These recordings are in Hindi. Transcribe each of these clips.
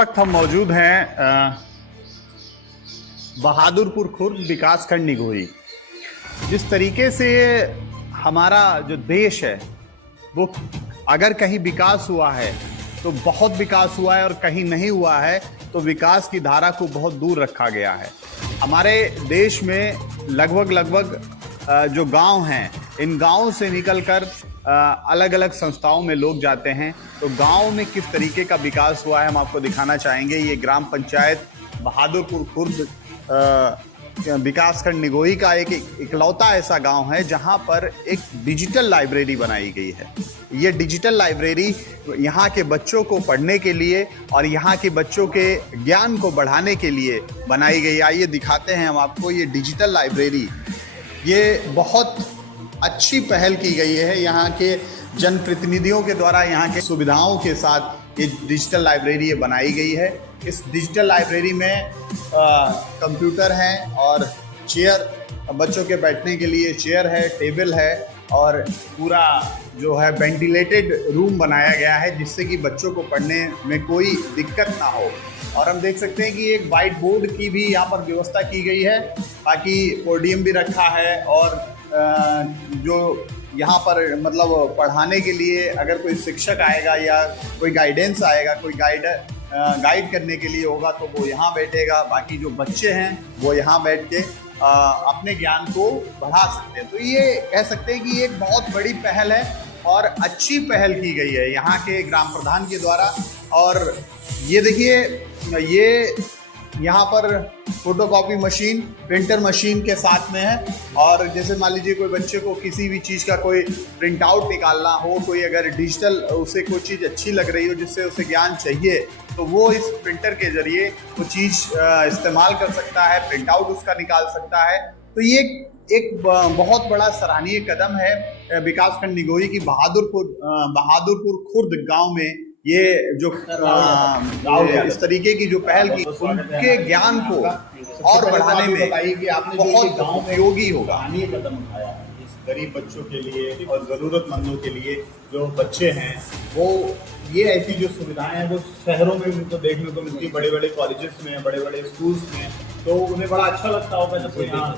वक्त हम मौजूद हैं बहादुरपुर खुर्द विकासखंड निगोही। जिस तरीके से हमारा जो देश है वो अगर कहीं विकास हुआ है तो बहुत विकास हुआ है और कहीं नहीं हुआ है तो विकास की धारा को बहुत दूर रखा गया है। हमारे देश में लगभग जो गांव हैं, इन गांवों से निकलकर अलग अलग संस्थाओं में लोग जाते हैं। तो गांव में किस तरीके का विकास हुआ है हम आपको दिखाना चाहेंगे। ये ग्राम पंचायत बहादुरपुर खुर्द विकासखंड निगोही का एक इकलौता ऐसा गांव है जहां पर एक डिजिटल लाइब्रेरी बनाई गई है। ये डिजिटल लाइब्रेरी यहाँ के बच्चों को पढ़ने के लिए और यहाँ के बच्चों के ज्ञान को बढ़ाने के लिए बनाई गई। आइए दिखाते हैं हम आपको ये डिजिटल लाइब्रेरी। ये बहुत अच्छी पहल की गई है यहाँ के जनप्रतिनिधियों के द्वारा। यहाँ के सुविधाओं के साथ ये डिजिटल लाइब्रेरी बनाई गई है। इस डिजिटल लाइब्रेरी में कंप्यूटर हैं और चेयर, बच्चों के बैठने के लिए चेयर है, टेबल है और पूरा जो है वेंटिलेटेड रूम बनाया गया है जिससे कि बच्चों को पढ़ने में कोई दिक्कत ना हो। और हम देख सकते हैं कि एक वाइट बोर्ड की भी यहाँ पर व्यवस्था की गई है, बाकी पोडियम भी रखा है और जो यहाँ पर मतलब पढ़ाने के लिए अगर कोई शिक्षक आएगा या कोई गाइडेंस आएगा, कोई गाइड करने के लिए होगा तो वो यहाँ बैठेगा। बाकी जो बच्चे हैं वो यहाँ बैठ के अपने ज्ञान को बढ़ा सकते हैं। तो ये कह सकते हैं कि एक बहुत बड़ी पहल है और अच्छी पहल की गई है यहाँ के ग्राम प्रधान के द्वारा। और ये देखिए, ये यहाँ पर फोटोकॉपी मशीन, प्रिंटर मशीन के साथ में है। और जैसे मान लीजिए कोई बच्चे को किसी भी चीज़ का कोई प्रिंट आउट निकालना हो, कोई अगर डिजिटल उसे कोई चीज़ अच्छी लग रही हो जिससे उसे ज्ञान चाहिए तो वो इस प्रिंटर के जरिए वो चीज़ इस्तेमाल कर सकता है, प्रिंट आउट उसका निकाल सकता है। तो ये एक बहुत बड़ा सराहनीय कदम है विकासखंड निगोही की बहादुरपुर खुर्द गाँव में। ये जो इस तरीके की जो पहल की, उनके ज्ञान को और बढ़ाने में बताइए कि आपने बहुत गाँव में उपयोगी होगा। सराहनीय कदम उठाया इस गरीब बच्चों के लिए और ज़रूरतमंदों के लिए। जो बच्चे हैं वो ये ऐसी जो सुविधाएं हैं वो शहरों में उनको देखने को मिलती है, बड़े बड़े कॉलेजेस में, बड़े बड़े स्कूल्स में, तो उन्हें बड़ा अच्छा लगता होगा जब यहाँ।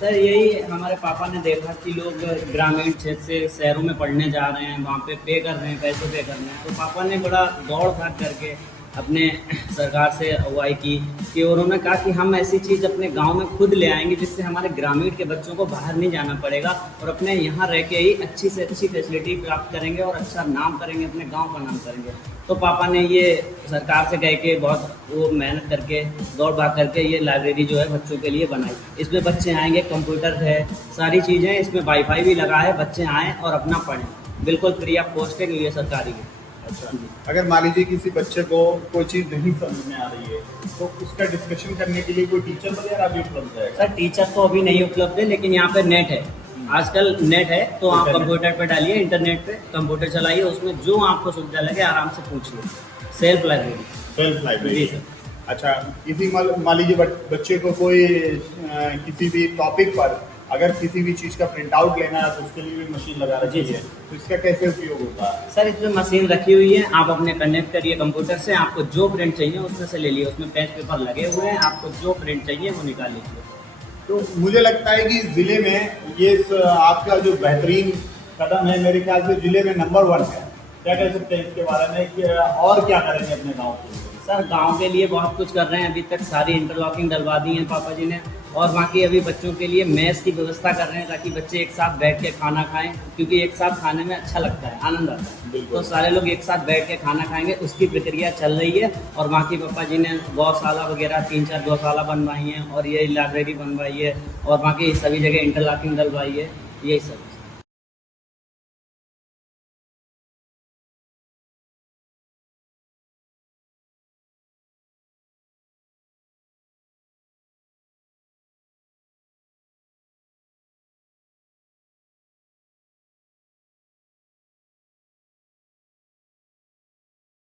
सर यही हमारे पापा ने देखा कि लोग ग्रामीण क्षेत्र से शहरों में पढ़ने जा रहे हैं, वहाँ पे कर रहे हैं, पैसे पे कर रहे हैं। तो पापा ने बड़ा दौड़ भाग करके अपने सरकार से अगुवाई की कि उन्होंने कहा कि हम ऐसी चीज़ अपने गांव में खुद ले आएंगे जिससे हमारे ग्रामीण के बच्चों को बाहर नहीं जाना पड़ेगा और अपने यहाँ रह के ही अच्छी से अच्छी फैसिलिटी प्राप्त करेंगे और अच्छा नाम करेंगे, अपने गांव का नाम करेंगे। तो पापा ने ये सरकार से कह के बहुत वो मेहनत करके दौड़ भाग करके ये लाइब्रेरी जो है बच्चों के लिए बनाई। इसमें बच्चे आएंगे, कंप्यूटर है, सारी चीज़ें, इसमें वाईफाई भी लगा है, बच्चे आएँ और अपना पढ़ें, बिल्कुल फ्री ऑफ कॉस्ट है ये सरकारी है। अच्छा, अगर मान लीजिए किसी बच्चे को कोई चीज़ नहीं समझ में आ रही है तो उसका डिस्कशन करने के लिए कोई टीचर वगैरह भी उपलब्ध है? सर टीचर तो अभी नहीं उपलब्ध है, लेकिन यहाँ पे नेट है, आजकल नेट है। तो आप कंप्यूटर पे डालिए, इंटरनेट पे कंप्यूटर चलाइए, उसमें जो आपको सुविधा लगे आराम से पूछिए। Self library sir. अच्छा, किसी मान लीजिए बच्चे को कोई किसी भी टॉपिक पर अगर किसी भी चीज़ का प्रिंट आउट लेना है तो उसके लिए भी मशीन लगा रखी है, तो इसका कैसे उपयोग होता है? सर इसमें मशीन रखी हुई है, आप अपने कनेक्ट करिए कंप्यूटर से, आपको जो प्रिंट चाहिए उसमें से ले लिए, उसमें पेज पेपर लगे हुए हैं, आपको जो प्रिंट चाहिए वो निकाल लीजिए। तो मुझे लगता है कि ज़िले में ये आपका जो बेहतरीन कदम है, मेरे ख्याल से ज़िले में नंबर 1 है। क्या कह सकते हैं इसके बारे में कि और क्या करेंगे अपने गाँव के लिए? सर गांव के लिए बहुत कुछ कर रहे हैं, अभी तक सारी इंटरलॉकिंग डलवा दी है पापा जी ने, और बाकी अभी बच्चों के लिए मेस की व्यवस्था कर रहे हैं ताकि बच्चे एक साथ बैठ के खाना खाएं, क्योंकि एक साथ खाने में अच्छा लगता है, आनंद आता है। तो सारे लोग एक साथ बैठ के खाना खाएंगे, उसकी प्रक्रिया चल रही है। और बाकी पापा जी ने गौशाला वगैरह 3-4 गौशाला बनवाई हैं और ये लाइब्रेरी बनवाई है और बाकी सभी जगह इंटरलॉकिंग डलवाई है, यही सब।